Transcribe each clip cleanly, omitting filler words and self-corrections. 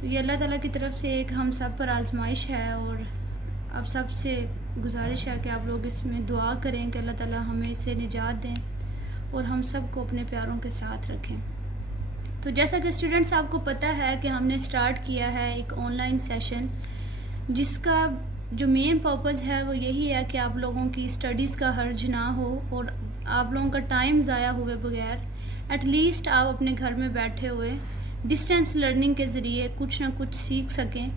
तो ये अल्लाह ताला की तरफ से एक हम सब पर आजमाइश है और आप सब से गुजारिश है कि आप लोग इसमें दुआ करें कि अल्लाह ताला हमें इससे निजात दें और हम सब को अपने प्यारों के साथ रखें। तो जैसा कि स्टूडेंट्स आपको पता है कि हमने स्टार्ट किया है एक ऑनलाइन सेशन, जिसका जो मेन पर्पज़ है वो यही है कि आप लोगों की स्टडीज़ का हर्ज ना हो और आप लोगों का टाइम ज़ाया हुए बगैर एटलीस्ट आप अपने घर में बैठे हुए डिस्टेंस लर्निंग के ज़रिए कुछ ना कुछ सीख सकें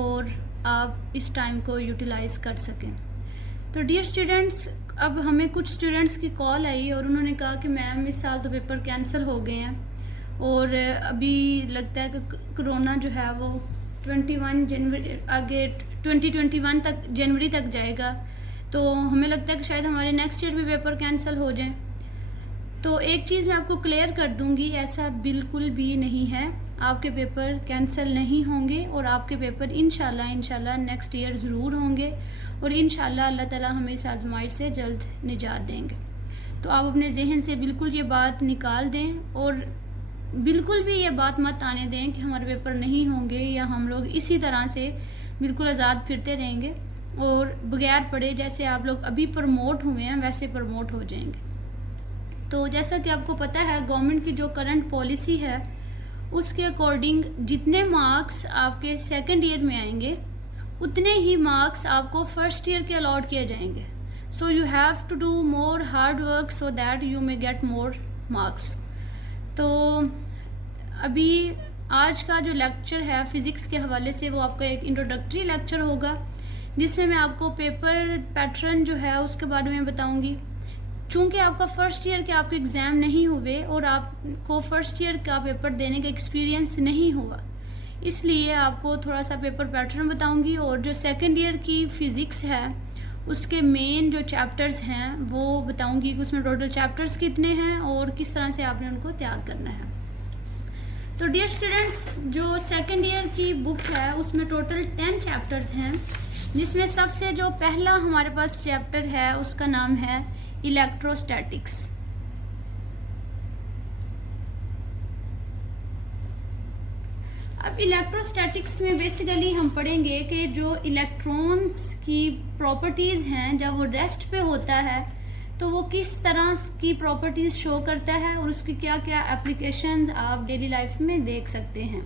और आप इस टाइम को यूटिलाइज़ कर सकें। तो डियर स्टूडेंट्स, अब हमें कुछ स्टूडेंट्स की कॉल आई और उन्होंने कहा कि मैम इस साल तो पेपर कैंसिल हो गए हैं और अभी लगता है कि कोरोना जो है वो 21 जनवरी आगे 2021 तक जनवरी तक जाएगा, तो हमें लगता है कि शायद हमारे नेक्स्ट ईयर भी पेपर कैंसिल हो जाएं। तो एक चीज़ मैं आपको क्लियर कर दूंगी, ऐसा बिल्कुल भी नहीं है, आपके पेपर कैंसिल नहीं होंगे और आपके पेपर इंशाल्लाह नेक्स्ट ईयर ज़रूर होंगे और इंशाल्लाह अल्लाह ताला हमें इस आजमाइश से जल्द निजात देंगे। तो आप अपने जहन से बिल्कुल ये बात निकाल दें और बिल्कुल भी ये बात मत आने दें कि हमारे पेपर नहीं होंगे या हम लोग इसी तरह से बिल्कुल आज़ाद फिरते रहेंगे और बगैर पढ़े जैसे आप लोग अभी प्रमोट हुए हैं वैसे प्रमोट हो जाएंगे। तो जैसा कि आपको पता है गवर्नमेंट की जो करंट पॉलिसी है उसके अकॉर्डिंग जितने मार्क्स आपके सेकंड ईयर में आएंगे उतने ही मार्क्स आपको फर्स्ट ईयर के अलॉट किए जाएंगे। So you have to do more hard work so that you may get more marks. तो अभी आज का जो लेक्चर है फिज़िक्स के हवाले से वो आपका एक इंट्रोडक्टरी लेक्चर होगा, जिसमें मैं आपको पेपर पैटर्न जो है उसके बारे में बताऊंगी। चूँकि आपका फ़र्स्ट ईयर के आपके एग्ज़ाम नहीं हुए और आपको फ़र्स्ट ईयर का पेपर देने का एक्सपीरियंस नहीं हुआ, इसलिए आपको थोड़ा सा पेपर पैटर्न बताऊंगी और जो सेकंड ईयर की फ़िज़िक्स है उसके मेन जो चैप्टर्स हैं वो बताऊंगी कि उसमें टोटल चैप्टर्स कितने हैं और किस तरह से आपने उनको तैयार करना है। तो डियर स्टूडेंट्स, जो सेकंड ईयर की बुक है उसमें टोटल 10 चैप्टर्स हैं, जिसमें सबसे जो पहला हमारे पास चैप्टर है उसका नाम है इलेक्ट्रोस्टैटिक्स। अब इलेक्ट्रोस्टैटिक्स में बेसिकली हम पढ़ेंगे कि जो इलेक्ट्रॉन्स की प्रॉपर्टीज़ हैं जब वो रेस्ट पे होता है तो वो किस तरह की प्रॉपर्टीज़ शो करता है और उसकी क्या क्या एप्लीकेशंस आप डेली लाइफ में देख सकते हैं।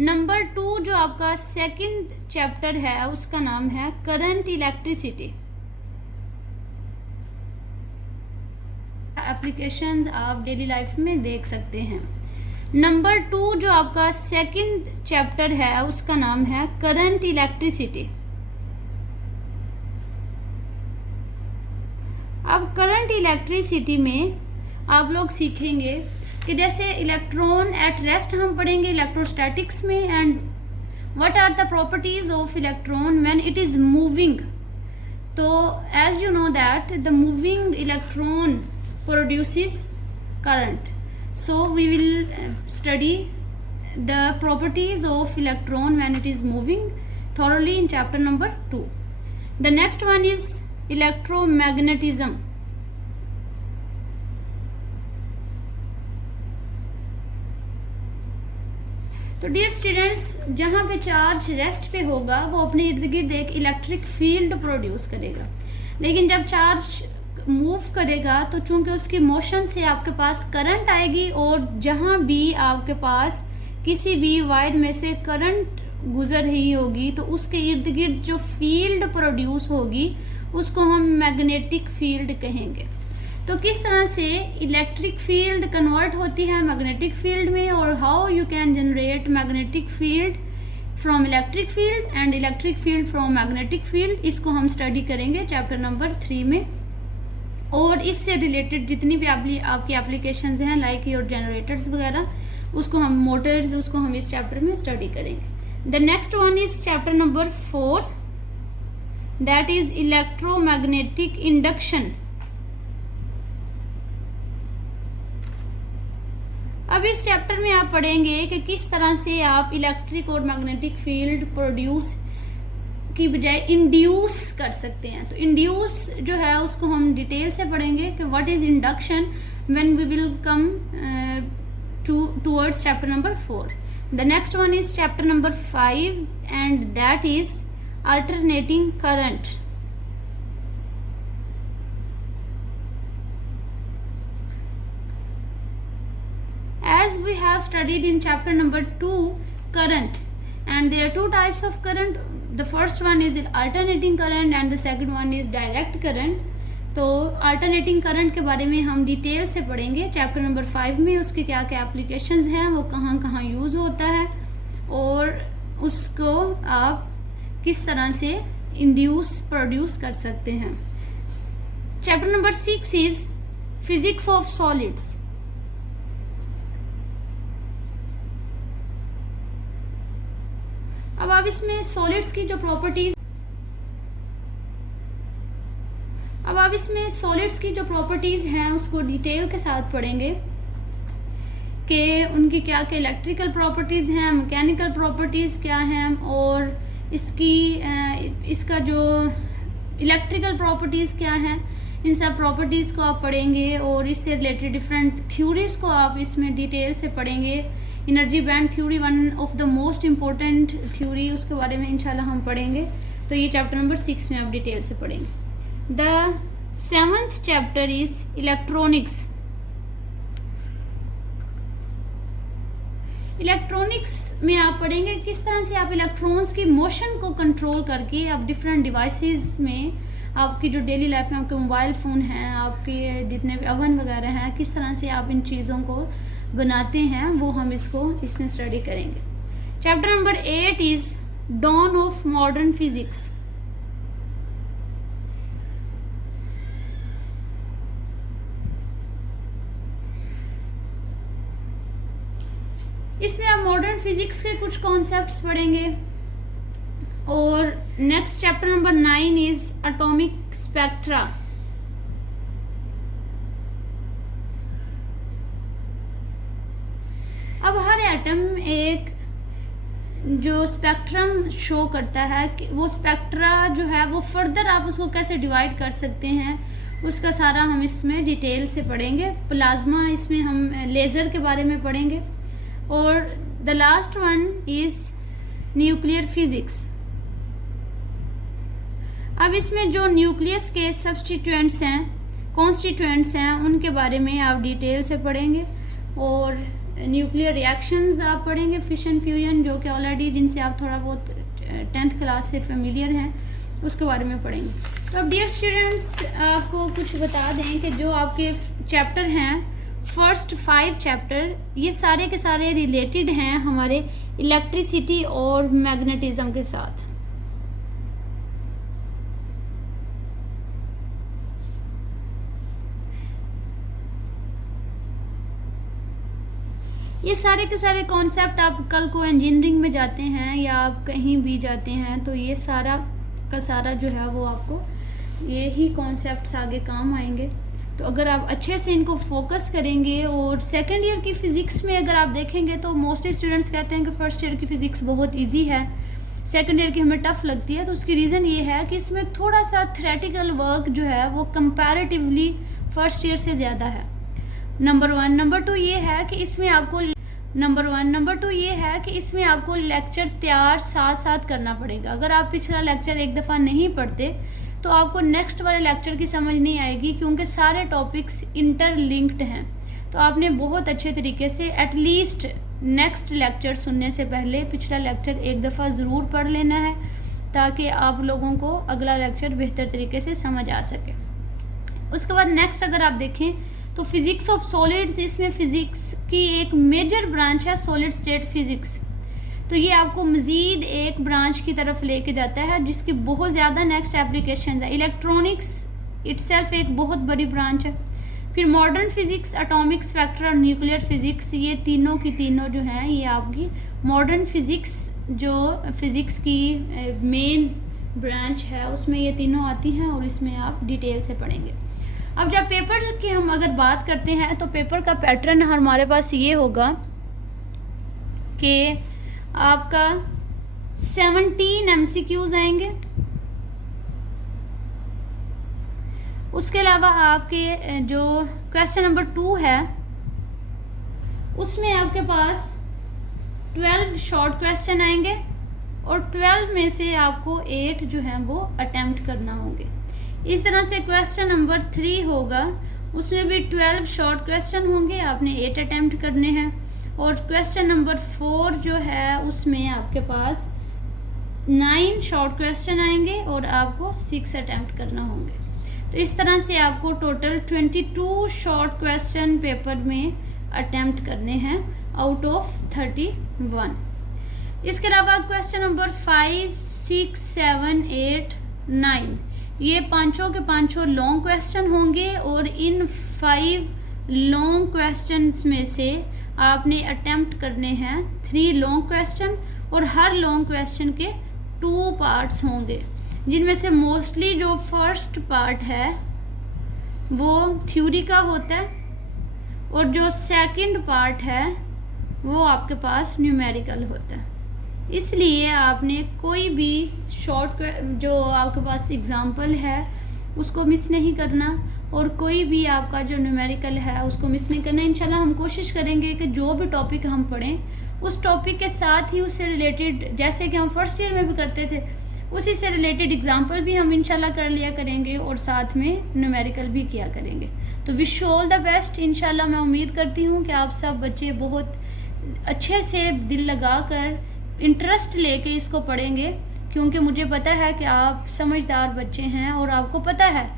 नंबर 2 जो आपका सेकंड चैप्टर है उसका नाम है करंट इलेक्ट्रिसिटी। एप्लीकेशंस आप डेली लाइफ में देख सकते हैं। नंबर 2 जो आपका सेकंड चैप्टर है उसका नाम है करंट इलेक्ट्रिसिटी। अब करंट इलेक्ट्रिसिटी में आप लोग सीखेंगे कि जैसे इलेक्ट्रॉन एट रेस्ट हम पढ़ेंगे इलेक्ट्रोस्टैटिक्स में, and what are the properties of electron when it is moving. तो as you know that the moving electron produces current, so we will study the properties of electron when it is moving thoroughly in chapter number 2. The next one is electromagnetism. तो dear students, जहाँ पे charge rest पे होगा वो अपने इर्द गिर्द एक इलेक्ट्रिक फील्ड प्रोड्यूस करेगा, लेकिन जब चार्ज मूव करेगा तो चूंकि उसकी मोशन से आपके पास करंट आएगी और जहाँ भी आपके पास किसी भी वायर में से करंट गुजर रही होगी तो उसके इर्द गिर्द जो फील्ड प्रोड्यूस होगी उसको हम मैग्नेटिक फील्ड कहेंगे। तो किस तरह से इलेक्ट्रिक फील्ड कन्वर्ट होती है मैग्नेटिक फील्ड में और how you can generate magnetic field from electric field and electric field from magnetic field, इसको हम स्टडी करेंगे चैप्टर नंबर 3 में। और इससे रिलेटेड जितनी भी आपकी एप्लीकेशंस हैं लाइक योर जनरेटर्स वगैरह, उसको हम मोटर्स, उसको हम इस चैप्टर में स्टडी करेंगे। The next one is chapter number 4, that is electromagnetic induction. अब इस चैप्टर में आप पढ़ेंगे कि किस तरह से आप इलेक्ट्रिक और मैग्नेटिक फील्ड प्रोड्यूस की बजाय इंड्यूस कर सकते हैं। तो इंड्यूस जो है उसको हम डिटेल से पढ़ेंगे कि what is induction when we will come towards chapter number 4। The next one is chapter number 5, and that is alternating current. As we have studied in chapter number 2, current, and there are two types of current. The first one is alternating current and the second one is direct current. तो alternating current के बारे में हम detail से पढ़ेंगे chapter number 5 में। उसके क्या क्या एप्लीकेशंस हैं, वो कहाँ कहाँ यूज़ होता है और उसको आप किस तरह से इंड्यूस प्रोड्यूस कर सकते हैं। Chapter number 6 is physics of solids. अब आप इसमें सॉलिड्स की जो प्रॉपर्टीज हैं उसको डिटेल के साथ पढ़ेंगे कि उनकी क्या क्या इलेक्ट्रिकल प्रॉपर्टीज़ हैं, मैकेनिकल प्रॉपर्टीज़ क्या हैं और इसका जो इलेक्ट्रिकल प्रॉपर्टीज़ क्या हैं, इन सब प्रॉपर्टीज़ को आप पढ़ेंगे और इससे रिलेटेड डिफरेंट थ्योरीज़ को आप इसमें डिटेल से पढ़ेंगे। Energy band theory one of the most important theory, उसके बारे में इंशाल्लाह हम पढ़ेंगे। तो ये चैप्टर नंबर 6 में आप डिटेल से पढ़ेंगे। The 7th chapter is electronics. Electronics में आप पढ़ेंगे किस तरह से आप इलेक्ट्रॉन्स की मोशन को कंट्रोल करके आप डिफरेंट डिवाइसेस में, आपकी जो डेली लाइफ में आपके मोबाइल फ़ोन हैं, आपके जितने भी ओवन वगैरह हैं, किस तरह से आप इन चीज़ों को बनाते हैं, वो हम इसमें स्टडी करेंगे। Chapter number 8 is dawn of modern physics. इसमें आप मॉडर्न फिजिक्स के कुछ कॉन्सेप्ट्स पढ़ेंगे। और next chapter number 9 is atomic spectra. अब हर एटम एक जो स्पेक्ट्रम शो करता है कि वो स्पेक्ट्रा जो है वो फर्दर आप उसको कैसे डिवाइड कर सकते हैं, उसका सारा हम इसमें डिटेल से पढ़ेंगे। प्लाज्मा, इसमें हम लेज़र के बारे में पढ़ेंगे। और the last one is nuclear physics. अब इसमें जो न्यूक्लियस के सब्स्टिट्यूएंट्स हैं, कॉन्स्टिट्यूएंट्स हैं, उनके बारे में आप डिटेल से पढ़ेंगे। और न्यूक्लियर रिएक्शंस आप पढ़ेंगे, फिशन फ्यूजन, जो कि ऑलरेडी जिनसे आप थोड़ा बहुत 10th क्लास से फेमिलियर हैं, उसके बारे में पढ़ेंगे। तो अब डियर स्टूडेंट्स, आपको कुछ बता दें कि जो आपके चैप्टर हैं, फर्स्ट 5 चैप्टर, ये सारे के सारे रिलेटेड हैं हमारे इलेक्ट्रिसिटी और मैग्नेटिज्म के साथ। ये सारे के सारे कॉन्सेप्ट आप कल को इंजीनियरिंग में जाते हैं या आप कहीं भी जाते हैं तो ये सारा का सारा जो है वो आपको यही कॉन्सेप्ट्स आगे काम आएंगे। तो अगर आप अच्छे से इनको फोकस करेंगे, और सेकेंड ईयर की फ़िज़िक्स में अगर आप देखेंगे तो मोस्टली स्टूडेंट्स कहते हैं कि फ़र्स्ट ईयर की फ़िज़िक्स बहुत इजी है, सेकेंड ईयर की हमें टफ़ लगती है। तो उसकी रीज़न ये है कि इसमें थोड़ा सा थ्योरेटिकल वर्क जो है वो कंपैरेटिवली फ़र्स्ट ईयर से ज़्यादा है, नंबर 1। नंबर 2 ये है कि इसमें आपको इसमें आपको लेक्चर तैयार साथ साथ करना पड़ेगा। अगर आप पिछला लेक्चर एक दफ़ा नहीं पढ़ते तो आपको नेक्स्ट वाले लेक्चर की समझ नहीं आएगी, क्योंकि सारे टॉपिक्स इंटरलिंक्ड हैं। तो आपने बहुत अच्छे तरीके से एटलीस्ट नेक्स्ट लेक्चर सुनने से पहले पिछला लेक्चर एक दफ़ा ज़रूर पढ़ लेना है, ताकि आप लोगों को अगला लेक्चर बेहतर तरीके से समझ आ सके। उसके बाद नेक्स्ट अगर आप देखें तो फिज़िक्स ऑफ सॉलिड्स, इसमें फ़िज़िक्स की एक मेजर ब्रांच है सॉलिड स्टेट फिज़िक्स। तो ये आपको मज़ीद एक ब्रांच की तरफ लेके जाता है जिसकी बहुत ज़्यादा नेक्स्ट एप्लीकेशन है। इलेक्ट्रॉनिक्स इटसेल्फ एक बहुत बड़ी ब्रांच है। फिर मॉडर्न फिज़िक्स, एटॉमिक स्पेक्ट्रा और न्यूक्लियर फिज़िक्स, ये तीनों की तीनों जो हैं ये आपकी मॉडर्न फिज़िक्स, जो फिज़िक्स की मेन ब्रांच है, उसमें ये तीनों आती हैं और इसमें आप डिटेल से पढ़ेंगे। अब जब पेपर की हम अगर बात करते हैं तो पेपर का पैटर्न हमारे पास ये होगा कि आपका 17 MCQs आएंगे। उसके अलावा आपके जो क्वेश्चन नंबर 2 है उसमें आपके पास 12 शॉर्ट क्वेश्चन आएंगे और 12 में से आपको 8 जो है वो अटेम्प्ट करना होंगे। इस तरह से क्वेश्चन नंबर 3 होगा, उसमें भी 12 शॉर्ट क्वेश्चन होंगे, आपने 8 अटेम्प्ट करने हैं। और क्वेश्चन नंबर 4 जो है उसमें आपके पास 9 शॉर्ट क्वेश्चन आएंगे और आपको 6 अटेम्प्ट करना होंगे। तो इस तरह से आपको टोटल 22 शॉर्ट क्वेश्चन पेपर में अटेम्प्ट करने हैं आउट ऑफ 31। इसके अलावा क्वेश्चन नंबर 5, 6, 7, 8, 9 ये पांचों के पांचों लॉन्ग क्वेश्चन होंगे और इन 5 लॉन्ग क्वेश्चंस में से आपने अटेम्प्ट करने हैं 3 लॉन्ग क्वेश्चन और हर लॉन्ग क्वेश्चन के 2 पार्ट्स होंगे, जिनमें से मोस्टली जो फर्स्ट पार्ट है वो थ्योरी का होता है और जो सेकंड पार्ट है वो आपके पास न्यूमेरिकल होता है। इसलिए आपने कोई भी शॉर्ट जो आपके पास एग्जाम्पल है उसको मिस नहीं करना और कोई भी आपका जो न्यूमेरिकल है उसको मिस नहीं करना। इंशाल्लाह हम कोशिश करेंगे कि जो भी टॉपिक हम पढ़ें उस टॉपिक के साथ ही उससे रिलेटेड, जैसे कि हम फर्स्ट ईयर में भी करते थे, उसी से रिलेटेड एग्जाम्पल भी हम इंशाल्लाह कर लिया करेंगे और साथ में न्यूमेरिकल भी किया करेंगे। तो wish you all the best. इंशाल्लाह मैं उम्मीद करती हूँ कि आप सब बच्चे बहुत अच्छे से दिल लगा कर इंटरेस्ट लेके इसको पढ़ेंगे, क्योंकि मुझे पता है कि आप समझदार बच्चे हैं और आपको पता है